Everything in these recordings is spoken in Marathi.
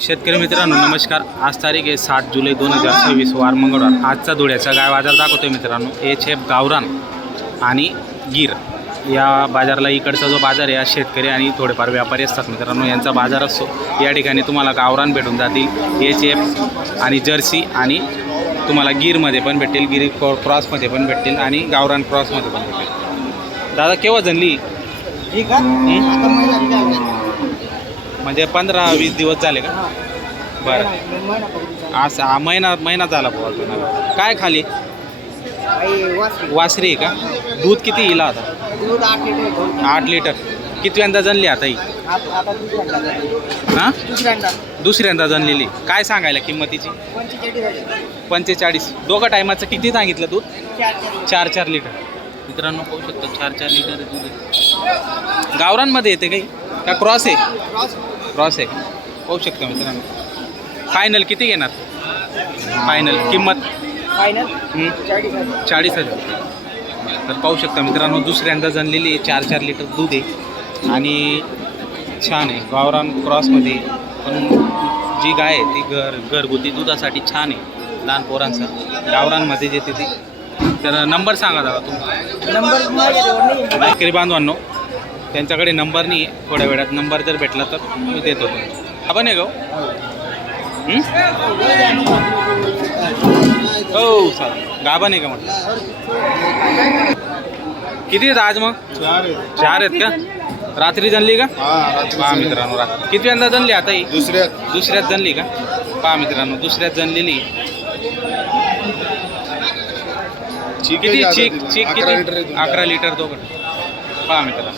शेतकरी मित्रांनो नमस्कार. आज तारीख आहे 7 जुलै 2026 वार मंगळवार. आजचा धुळ्याचा गाय बाजार दाखवतोय मित्रांनो. HF गावरान आणि गीर या बाजारला इकडचा जो बाजार आहे शेतकरी आणि थोडेफार व्यापारी असतात मित्रांनो, यांचा बाजार असतो. या ठिकाणी तुम्हाला गावरान भेटून जातील, HF आणि जर्सी, आणि तुम्हाला गीरमध्ये पण भेटतील, गिर क्रॉसमध्ये पण भेटतील आणि गावरान क्रॉसमध्ये पण भेटतील. दादा केव्हा जनली? म्हणजे 15-20 दिवस झाले का? बरं. आज महिना झाला भाऊ. काय खाली वासरी आहे का? दूध किती येईल आता? 8 लिटर. कितव्यांदा जनली आता ही? हां, दुसऱ्यांदा जनलेली. काय सांगायला किंमतीची? 45. दोघं टायमाचं किती सांगितलं दूध? 4 लिटर. मित्रांनो पाहू शकतो 4 लिटर दूध आहे. गावरांमध्ये येते काही का क्रॉस आहे? क्रॉस आहे. पाहू शकतो मित्रांनो. फायनल किती घेणार? फायनल किंमत 40,000. तर पाहू शकता मित्रांनो, दुसऱ्यांदा जनलेली 4 लिटर दूध आहे आणि छान आहे. गावरान क्रॉसमध्ये पण जी गाय आहे ती घरगुती दुधासाठी छान आहे. लहान पोरांचा गावरानमध्ये येते ती. तर नंबर सांगा दादा तुमचा. शेतकरी बांधवांनो, त्यांच्याकडे नंबर नाही आहे. थोड्या वेळात नंबर जर भेटला तर मी देतो. आपण आहे गाव हो चालेल. गाभा नाही का म्हटलं? किती आहेत आज मग? 4 आहेत का? रात्री जनली का? पहा मित्रांनो, रात्री कितव्यांदा जनली आता ही? दुसऱ्यात जनली का? पहा मित्रांनो, दुसऱ्यात जनलेली. किती चीक किती? 11 लिटर दोघं. पहा मित्रांनो,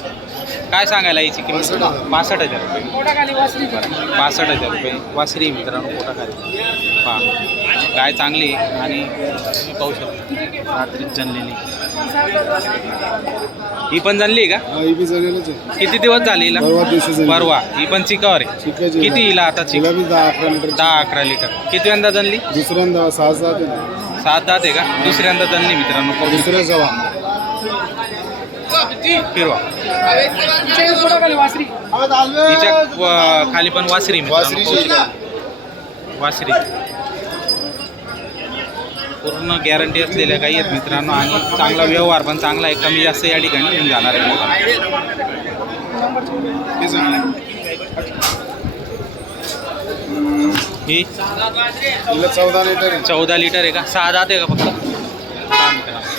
काय सांगायला याची किंमत? 65,000 रुपये. 65,000 रुपये वासरी मित्रांनो, पोटाखाली. पहा गाय चांगली आणि पाहू शकता रात्रीच जनलेली. ही पण जनली का? किती दिवस झाले हिला? परवा. ही पण चिकावर आहे. किती हिला आता? 10-11 लिटर. कितव्यांदा जनली? दुसऱ्यांदा 7 आहे का? दुसऱ्यांदा जनली मित्रांनो. फिरवा. हिच्या खाली पण वासरी मित्रांनो. वासरी पूर्ण गॅरंटी असलेल्या काही आहेत मित्रांनो, आणि चांगला व्यवहार पण चांगला आहे. कमी जास्त या ठिकाणी येऊन जाणार आहे. ही 14 लिटर आहे का? 6 दात आहे का फक्त?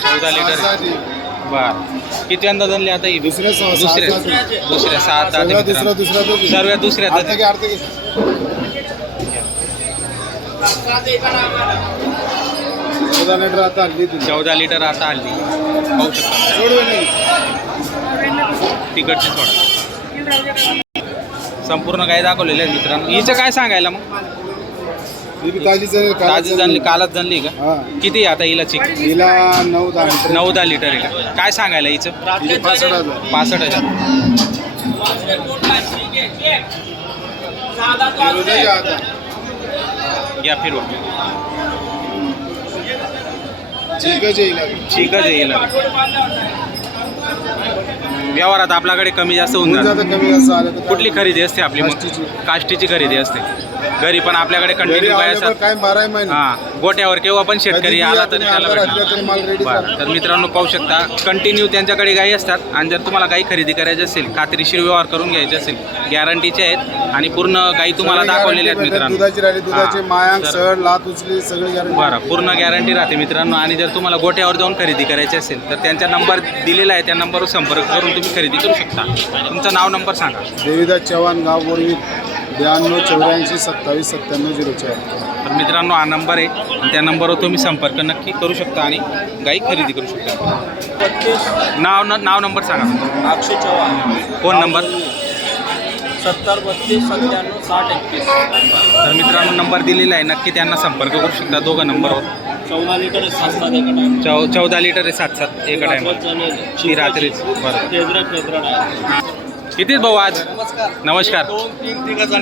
14 लिटर आहे. बर. कितव्यांदा जनली आता ही? दुसऱ्या 7 दात. सर्व दुसऱ्या 14 लिटर आता हल्ली. पाहू शकता तिकडची थोडा. संपूर्ण गाय दाखवलेले आहेत मित्रांनो. हिचं काय सांगायला मग? ताजी जनली, कालच जनली का? किती आता हिला चिक? हिला 9-10 लिटर आहे का? काय सांगायला हिचं? 65,000. या फिरवा. ठीकच येईल. व्यवहारात आपल्याकडे कमी जास्त होऊन जातं. कुठली खरेदी असते आपली? काष्टीची खरेदी असते. घरी पण आपल्याकडे कंटिन्यू गाय असतात. हां, गोट्यावर केव्हा पण शेतकरी आला तर त्याला भेटणार. बरं. तर मित्रांनो पाहू शकता, कंटिन्यू त्यांच्याकडे गायी असतात. आणि जर तुम्हाला गाई खरेदी करायची असेल, खात्रीशीर व्यवहार करून घ्यायचे असेल, गॅरंटीचे आहेत आणि पूर्ण गाई तुम्हाला दाखवलेल्या आहेत मित्रांनो. बरं, पूर्ण गॅरंटी राहते मित्रांनो. आणि जर तुम्हाला गोट्यावर जाऊन खरेदी करायची असेल तर त्यांचा नंबर दिलेला आहे, त्या नंबरवर संपर्क करून तुम्ही खरेदी करू शकता. तुमचं नाव नंबर सांगा. देवीदास चव्हाण, गाव बोरवी, 92 84 27 97 04. तर मित्रांनो हा नंबर आहे आणि त्या नंबरवर तुम्ही संपर्क नक्की करू शकता आणि गाई खरेदी करू शकता. नाव नंबर सांगा. अक्षय चव्हाण. Phone number? 70 32 97 60 21. तर मित्रांनो नंबर दिलेला आहे, नक्की त्यांना संपर्क करू शकता. दोघं नंबरवर. 14 लिटर 7-7 एका टाइम. 14 लिटर आहे 7-7 एका टाइम. ही रात्रीच. बरं. किती भाऊ आज? नमस्कार. 2-3 तिघं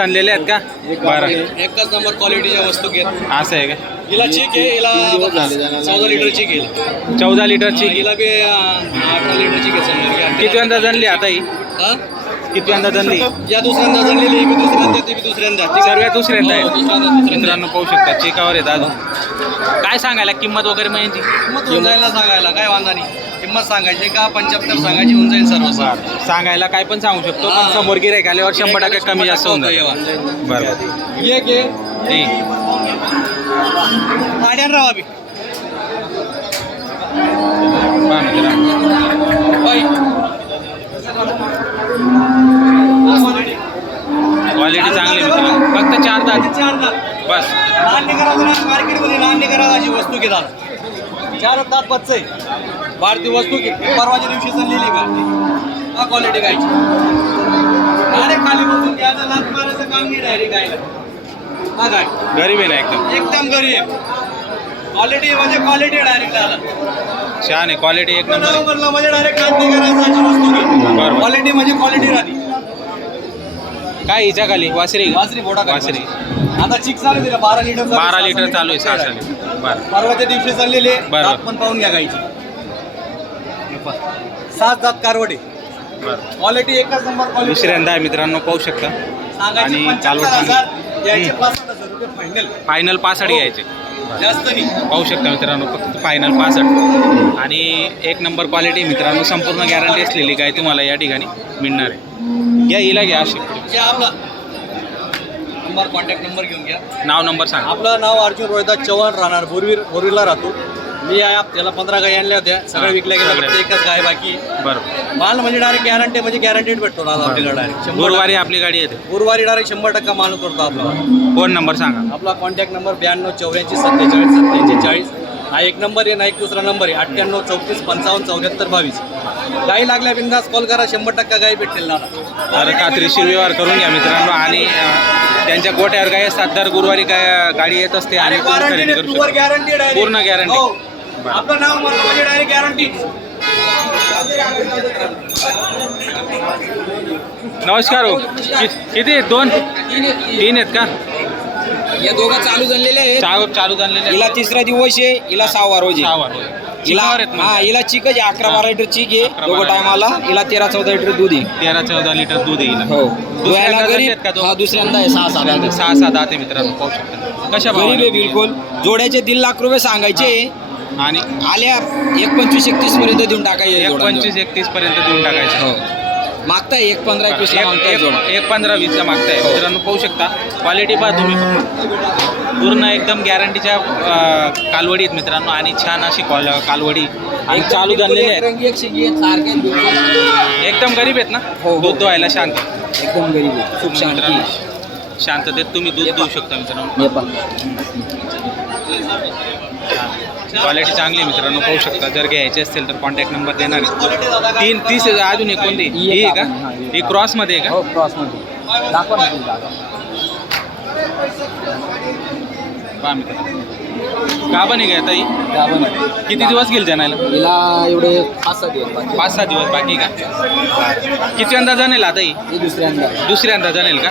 आणलेले आहेत का? बरं. एकच नंबर क्वालिटीच्या वस्तू घेत. असं आहे का? हिला चीक आहे. हिला 14 लिटर चीक आहे. 14 लिटरची. हिला बी 18 लिटर चीक आहे. कितव्यांदा जनली आता ही? कितव्यांदा जनली? या दुसऱ्यांदा जणलेली, मी दुसऱ्यांदा, ते बी दुसऱ्यांदा. सर्वात दुसऱ्यांदा हो, आहे. दुसऱ्यांदा. मित्रांनो पाहू शकता चेकावर आहेत अजून. काय सांगायला किंमत वगैरे मग यांची? किंमत होऊन जायला सांगायला काय वांधा नाही. किंमत सांगायची का 75 सांगायची, होऊन जाईल सर्व. सांगायला काय पण सांगू शकतो, पण समोर गिरायक आल्यावर 100% कमी जास्त होऊन जाईल. बरोबर. ये घे ठीक. गाड्यान राहा बी. पहा मित्रांनो. क्वालिटी चांगली आहे मित्रांनो. फक्त 4 दात बस. मार्केटमध्ये लहान निघाला वस्तू घेतात. 4 दात बच्चे वाढती वस्तू घे. परवाच्या दिवशी चाललेली का हा क्वालिटी गायची. अरे खाली बसून घ्यायचं, लात मारायचं काम नाही डायरेक्ट गायला. हा गाय गरीब आहे ना एकदम. एकदम गरीब. क्वालिटी म्हणजे क्वालिटी डायरेक्ट आला. छान आहे. क्वालिटी एक नंबर आहे. नंबरला म्हणजे डायरेक्ट लात निघायची वस्तू घे. बरोबर. क्वालिटी म्हणजे क्वालिटी राहते. काय हिच्या खाली वासरी? वासरी बोडा काय वासरी. आता चिक चालू दिला 12 लिटर. 12 लिटर चालू आहे. 6 लिटर. बरं. परवाच्या दिवशी चाललेले बरोबर. दात पण पाहून घ्या गायची. 7 दात कारवडे. बरं. क्वालिटी एकच नंबर क्वालिटी. दुसऱ्यांदा आहे मित्रांनो पाहू शकता. आणि कालवड चांगली. फायनल फायनल 65 घ्यायचे. जास्त नाही. पाहू शकता मित्रांनो फक्त फायनल 65. आणि एक नंबर क्वालिटी मित्रांनो. संपूर्ण गॅरंटी असलेली काय तुम्हाला या ठिकाणी मिळणार आहे. या हिला घ्या अशी. घ्या आपला नंबर, कॉन्टॅक्ट नंबर घेऊन घ्या. नाव नंबर सांगा. आपलं नाव अर्जुन रोहिदास चव्हाण, राहणार बोरवीरला राहतो मी. त्याला 15 गाय आणल्या होत्या. सगळ्या विकल्या गेल्या. सगळ्या. फक्त एकच गाय बाकी. बरोबर. माल म्हणजे डायरेक्ट गॅरंटी, म्हणजे गॅरंटीड भेटतो ना आपल्याला डायरेक्ट. गुरुवारी आपली गाडी येते. गुरुवारी डायरेक्ट 100% माल उतरतो आपला. फोन नंबर सांगा. आपला कॉन्टॅक्ट नंबर 92 84 47 47 40. हा एक नंबर आहे ना, एक दुसरा नंबर आहे 98 34 55 74 22. गाई लागल्या बिंदास कॉल करा. 100% गाई भेटेल ना. तर खात्रीशीर व्यवहार करून घ्या मित्रांनो. आणि त्यांच्या गोट्यावर गाय असतात. दर गुरुवारी गाडी येत असते आणि तुम्ही खरेदी करू शकता. गॅरंटी पूर्ण गॅरंटी. आपलं नाव म्हणजे डायरेक्ट गॅरंटी. नमस्कार हो. किती आहेत? 2 3 आहेत का? या दोघं चालू झालेले आहेत. चालू झालेले हिला तिसरा दिवस आहे, हिला 6वा रोज आहे. हिला हा हिला चिक आहे 11-12 लिटर चिक आहे 11-12 दोघं टायमाला. हिला 13-14 लिटर दूध आहे. 13-14 लिटर दूध येईल. हो दुसऱ्यांदा गरीब आहेत का तो? हा दुसऱ्यांदा आहे. 6-7 6-7 दाते मित्रांनो पाहू शकता. कशा गरीब आहे भावाने? बिलकुल. जोड्याचे 1.5 लाख रुपये सांगायचे. आणि आल्या 1.25-31 पर्यंत देऊन टाकायचे. 1.25-31 पर्यंत देऊन टाकायचं. हो मागताय 1.15-21 ला मागताय जोडा. 1.15-20 मागताय मित्रांनो पाहू शकता. क्वालिटी पहा तुम्ही पूर्ण एकदम गॅरंटीच्या कालवडी आहेत मित्रांनो. आणि छान अशी कालवडी आणि चालू झालेले आहेत. रंगी एक शिगी आहेत, सारखे आहेत बिलकुल. एकदम गरीब आहेत ना. हो, हो. दूध दोहायला शांत. एकदम गरीब आहे. खूप शांती मित्रांनो आहे. शांततेत तुम्ही दूध देऊ शकता मित्रांनो. हे पण क्वालिटी चांगली आहे मित्रांनो पाहू शकता. जर घ्यायचे असतील तर कॉन्टॅक्ट नंबर देणार आहे. 30 अजून एक कोणती ही आहे का? ही क्रॉसमध्ये आहे हो क्रॉसमध्ये. दाखवा ना तुम्ही दादा. का पहा मित्रांनो. का पण आहे ताई? गाभण. किती दिवस गेल जाणायला? हिला एवढे 5-6 दिवस बाकी. 5-6 दिवस बाकी का? किती जाणेल आता ही? हे दुसऱ्यांदा जाणेल का?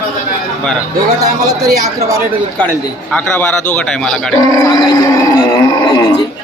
बरं. दोघं टायमाला तरी 11-12 लिटर दूध काढेल ते. 11-12 दोघं टायमाला काढेल.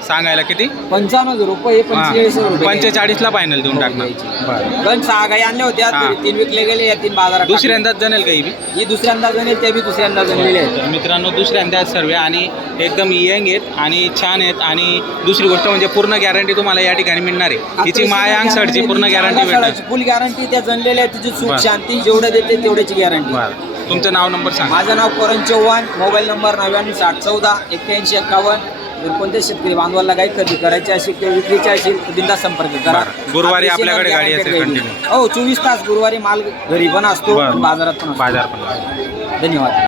सांगायला किती? 55,000 रुपये. 45,000 रुपये. 45ला फायनल देऊन टाकणार. बरं. पण 6 गाई आणल्या होत्या. हा. 3 विकले गेले. या 3 बाजारात दुसऱ्यांदाच जाणेल का ही बी? ही दुसऱ्यांदा जणेल. ते बी दुसऱ्यांदा जणलेले आहेत. तर मित्रांनो दुसऱ्यांदाच सर्व आणि एकदम यंग आहेत आणि छान आहेत. आणि दुसरी गोष्ट म्हणजे पूर्ण गॅरंटी तुम्हाला या ठिकाणी मिळणार आहे. हिची मायांग सडची पूर्ण गॅरंटी भेटणार. फुल गॅरंटी त्या जणलेल्या आहेत. तिची बरं. सुख शांती जेवढं देते तेवढ्याची गॅरंटी. बरं. तुमचं नाव नंबर सांगा. माझं नाव करण चव्हाण. Mobile number 99 60 14 81 51. जर कोणत्या शेतकरी बांधवाला गाई खरेदी करायची असेल किंवा विक्रीची असेल तर बिनधास्त संपर्क करा. बरं. गुरुवारी अतिशय आपल्याकडे गाडी guaranteed असेल गाडी. continue? हो 24 तास गुरुवारी माल घरी पण असतो बरं. बाजारात पण असतो. बाजार पण धन्यवाद.